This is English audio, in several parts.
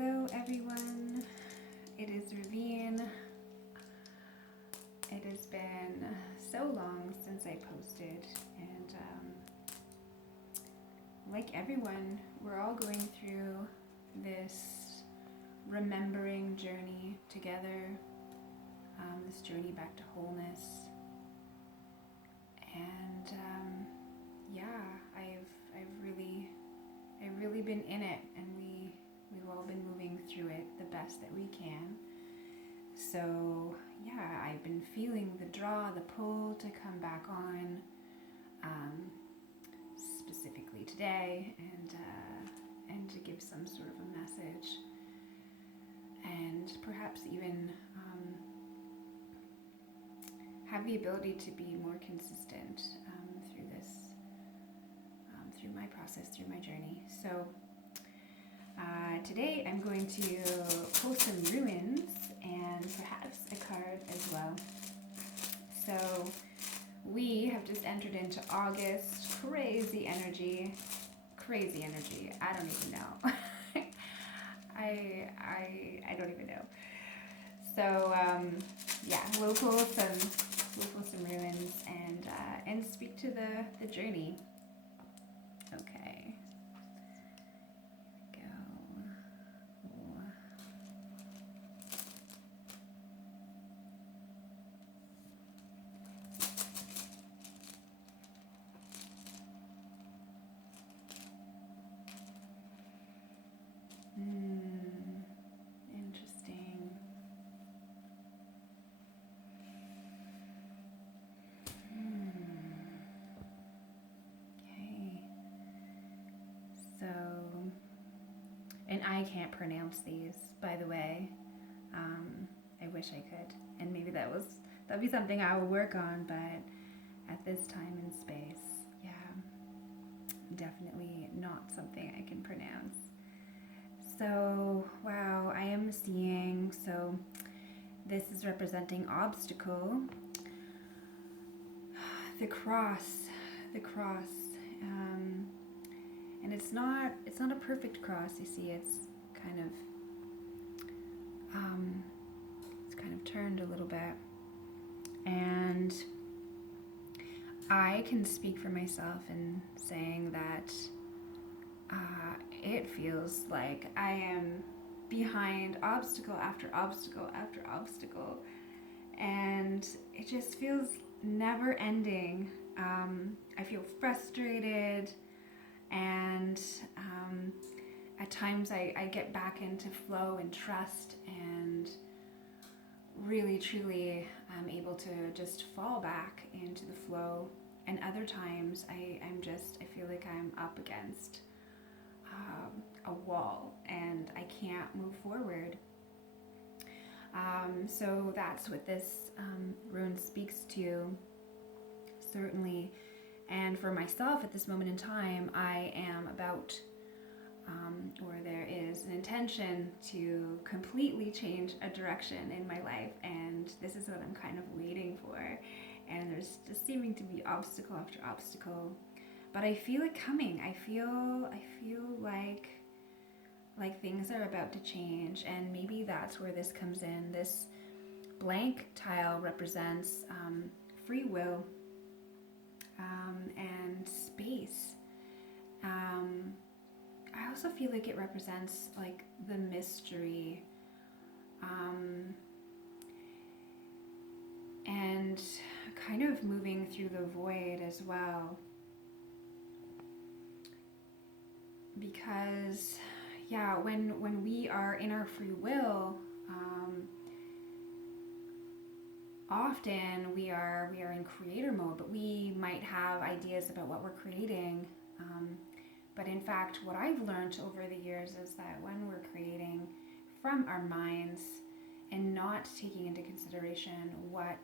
Hello everyone, it is Ravine. It has been so long since I posted, and like everyone, we're all going through this remembering journey together, this journey back to wholeness. And I've really been in it, and we've all been moving through it the best that we can. So yeah, I've been feeling the draw, the pull to come back on, specifically today, and to give some sort of a message, and perhaps even have the ability to be more consistent through this, through my process, through my journey. So today I'm going to pull some ruins and perhaps a card as well. So we have just entered into August. Crazy energy. I don't even know. I don't even know. So yeah, we'll pull some ruins and speak to the journey. Okay. Go. Interesting. Okay. So, and I can't pronounce these, by the way. I wish I could, and maybe that'd be something I will work on. But at this time and space, yeah, definitely not something I can pronounce. So, wow, I am seeing, so this is representing obstacle, the cross, and it's not a perfect cross. You see, it's kind of turned a little bit, and I can speak for myself in saying that it feels like I am behind obstacle after obstacle after obstacle, and it just feels never ending. I feel frustrated, and at times I get back into flow and trust, and really truly I'm able to just fall back into the flow. And other times I feel like I'm up against a wall and I can't move forward. So that's what this rune speaks to, certainly. And for myself at this moment in time, I am about, or there is an intention to completely change a direction in my life, and this is what I'm kind of waiting for. And there's just seeming to be obstacle after obstacle, but I feel it coming. I feel like things are about to change, and maybe that's where this comes in. This blank tile represents free will and space. I also feel like it represents like the mystery, and kind of moving through the void as well. Because yeah, when we are in our free will, often we are in creator mode, but we might have ideas about what we're creating. But in fact, what I've learned over the years is that when we're creating from our minds and not taking into consideration what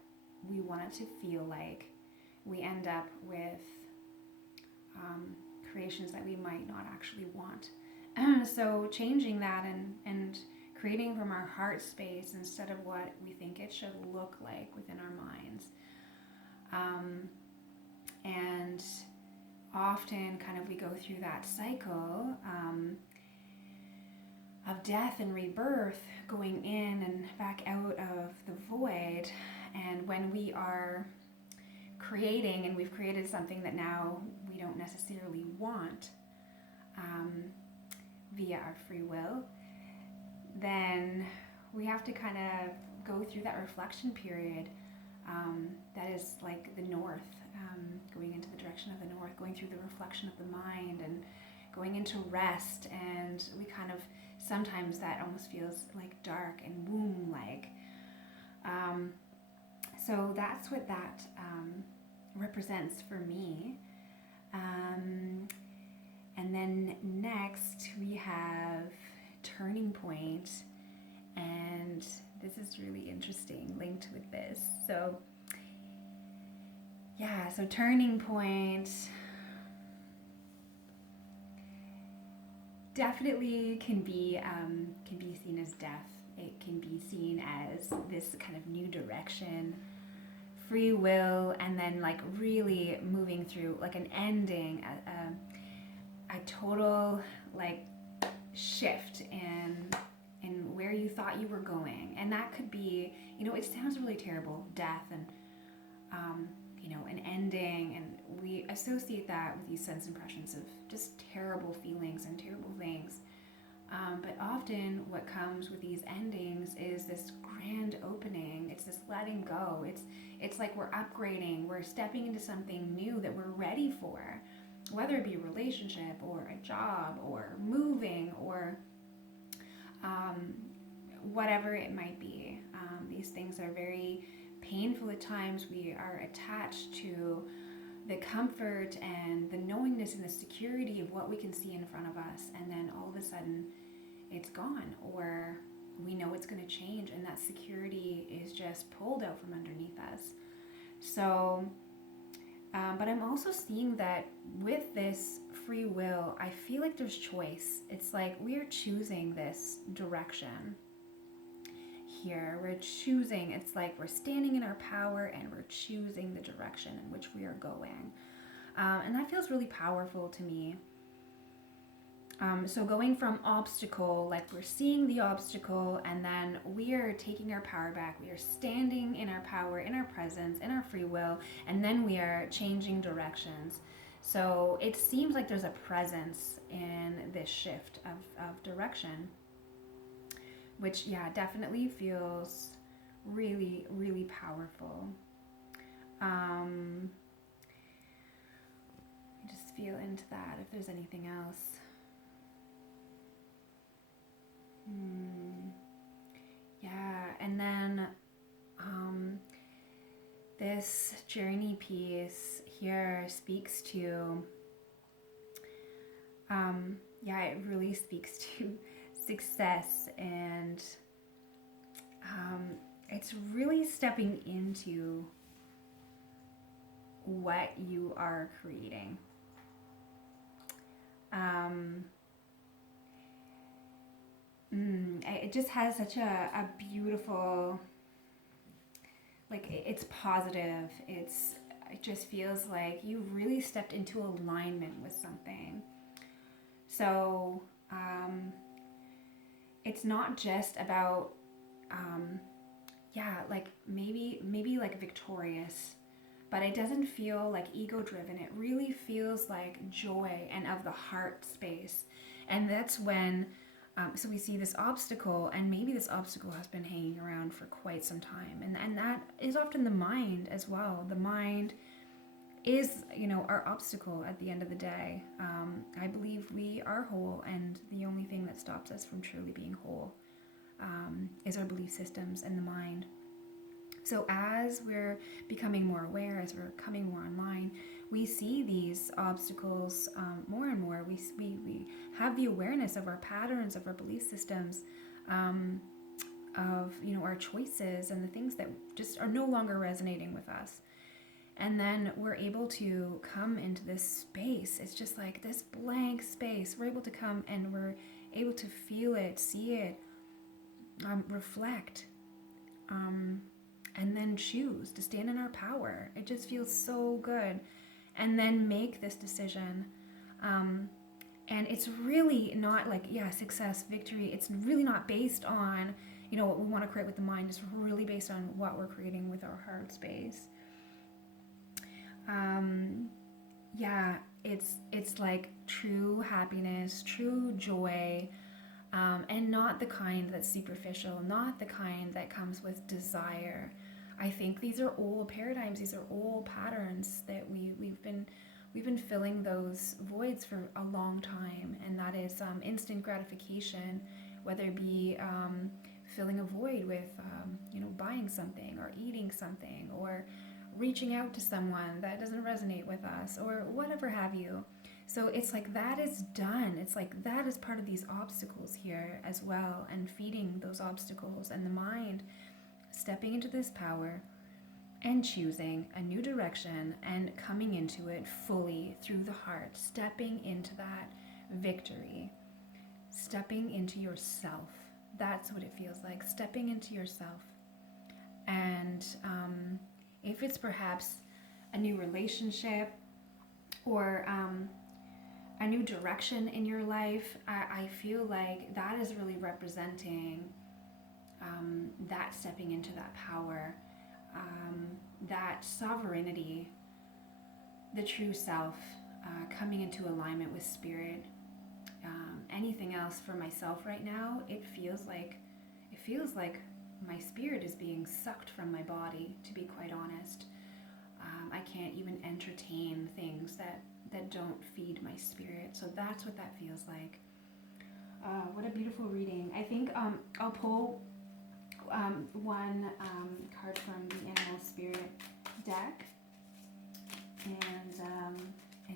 we want it to feel like, we end up with creations that we might not actually want. So changing that and creating from our heart space instead of what we think it should look like within our minds. And often kind of we go through that cycle of death and rebirth, going in and back out of the void. And when we are creating and we've created something that now we don't necessarily want, via our free will, then we have to kind of go through that reflection period. That is like the north, going into the direction of the north, going through the reflection of the mind and going into rest. And we kind of, sometimes that almost feels like dark and womb-like. So that's what that represents for me. And then next we have turning point, and this is really interesting, linked with this. So yeah, so turning point definitely can be seen as death. It can be seen as this kind of new direction, free will, and then like really moving through like an ending, a total like shift in where you thought you were going. And that could be, it sounds really terrible, death and an ending, and we associate that with these sense impressions of just terrible feelings and terrible things. But often what comes with these endings is this grand opening. It's this letting go. It's like we're upgrading. We're stepping into something new that we're ready for, whether it be a relationship or a job or moving or whatever it might be. These things are very painful at times. We are attached to the comfort and the knowingness and the security of what we can see in front of us, and then all of a sudden it's gone, or we know it's going to change, and that security is just pulled out from underneath us. So but I'm also seeing that with this free will, I feel like there's choice. It's like we're choosing this direction here. We're choosing, it's like we're standing in our power and we're choosing the direction in which we are going. And that feels really powerful to me. So going from obstacle, like we're seeing the obstacle, and then we are taking our power back. We are standing in our power, in our presence, in our free will, and then we are changing directions. So it seems like there's a presence in this shift of direction, which, yeah, definitely feels really, really powerful. Just feel into that if there's anything else. Yeah, and then this journey piece here speaks to, it really speaks to success, and it's really stepping into what you are creating. It just has such a beautiful, like, it's positive. It just feels like you've really stepped into alignment with something. So it's not just about, like maybe like victorious, but it doesn't feel like ego driven. It really feels like joy and of the heart space. And that's when, so we see this obstacle, and maybe this obstacle has been hanging around for quite some time. And that is often the mind as well. The mind is, our obstacle at the end of the day. I believe we are whole, and the only thing that stops us from truly being whole is our belief systems and the mind. So as we're becoming more aware, as we're coming more online, we see these obstacles more and more. We have the awareness of our patterns, of our belief systems, of our choices and the things that just are no longer resonating with us. And then we're able to come into this space. It's just like this blank space. We're able to come and we're able to feel it, see it, reflect, and then choose to stand in our power. It just feels so good. And then make this decision. And it's really not like, yeah, success, victory. It's really not based on, what we want to create with the mind. It's really based on what we're creating with our heart space. Yeah, it's like true happiness, true joy, and not the kind that's superficial, not the kind that comes with desire. I think these are old paradigms, these are old patterns that we've been filling those voids for a long time, and that is instant gratification, whether it be filling a void with buying something or eating something or reaching out to someone that doesn't resonate with us or whatever have you. So it's like that is done. It's like that is part of these obstacles here as well, and feeding those obstacles, and the mind stepping into this power and choosing a new direction and coming into it fully through the heart, stepping into that victory, stepping into yourself. That's what it feels like, stepping into yourself. And if it's perhaps a new relationship or a new direction in your life, I feel like that is really representing that stepping into that power, that sovereignty, the true self, coming into alignment with spirit. Anything else for myself right now, it feels like my spirit is being sucked from my body, to be quite honest. I can't even entertain things that don't feed my spirit. So that's what that feels like. What a beautiful reading. I think I'll pull one card from the Animal Spirit deck, and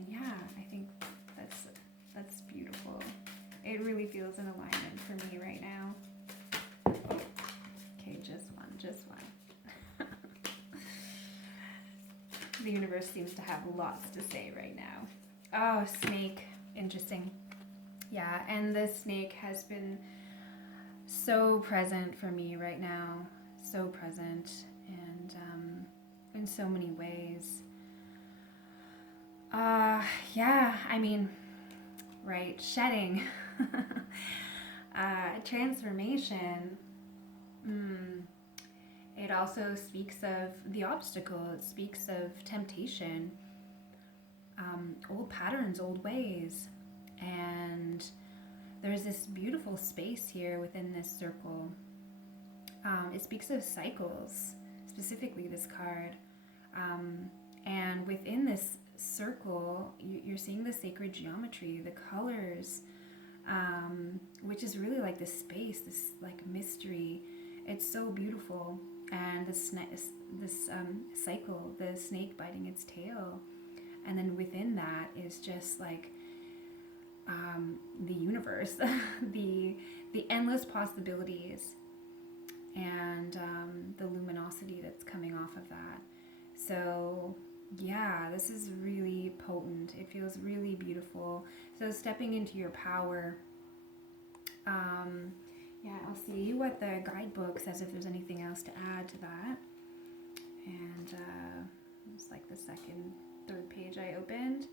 yeah, I think that's beautiful. It really feels in alignment for me right now. Okay, just one. The universe seems to have lots to say right now. Oh, snake. Interesting. Yeah, and the snake has been so present for me right now. So present, and in so many ways. Yeah, I mean, right, shedding. Transformation. It also speaks of the obstacle. It speaks of temptation, old patterns, old ways. And there's this beautiful space here within this circle. It speaks of cycles, specifically this card. And within this circle, you're seeing the sacred geometry, the colors, which is really like this space, this like mystery. It's so beautiful. And this cycle, the snake biting its tail, and then within that is just like the universe, the endless possibilities, and the luminosity that's coming off of that. So yeah, this is really potent. It feels really beautiful. So stepping into your power. Yeah, I'll see what the guidebook says, if there's anything else to add to that. And it's like the third page I opened.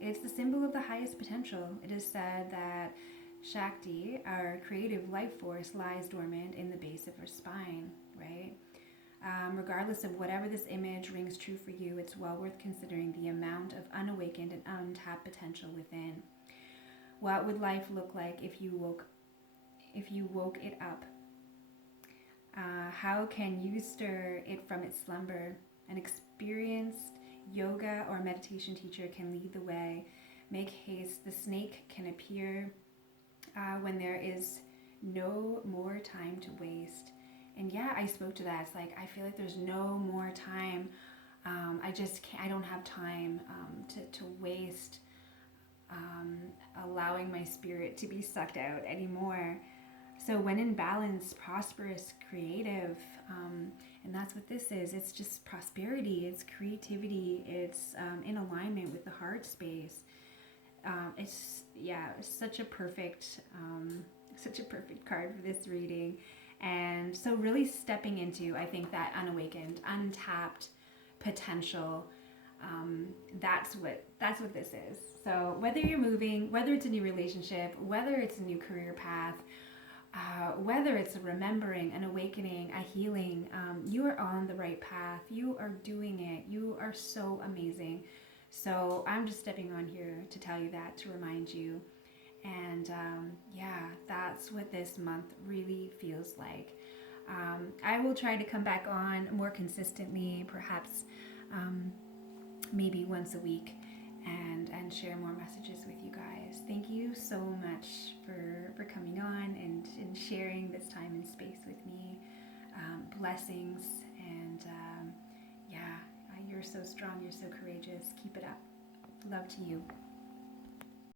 It's the symbol of the highest potential. It is said that Shakti, our creative life force, lies dormant in the base of our spine, right? Regardless of whatever this image rings true for you, it's well worth considering the amount of unawakened and untapped potential within. What would life look like if you woke it up? How can you stir it from its slumber? An experienced yoga or meditation teacher can lead the way. Make haste. The snake can appear when there is no more time to waste. And yeah, I spoke to that. It's like, I feel like there's no more time. I just can't, I don't have time to waste allowing my spirit to be sucked out anymore. So when in balance, prosperous, creative, and that's what this is. It's just prosperity, it's creativity, it's in alignment with the heart space. It's such a perfect card for this reading. And so really stepping into, I think, that unawakened, untapped potential, that's what this is. So whether you're moving, whether it's a new relationship, whether it's a new career path, whether it's a remembering, an awakening, a healing, you are on the right path. You are doing it. You are so amazing. So I'm just stepping on here to tell you that, to remind you. And yeah, that's what this month really feels like. I will try to come back on more consistently, perhaps maybe once a week, and share more messages with you guys. Thank you so much for coming on and sharing this time and space with me. Blessings, and yeah, you're so strong, you're so courageous. Keep it up. Love to you.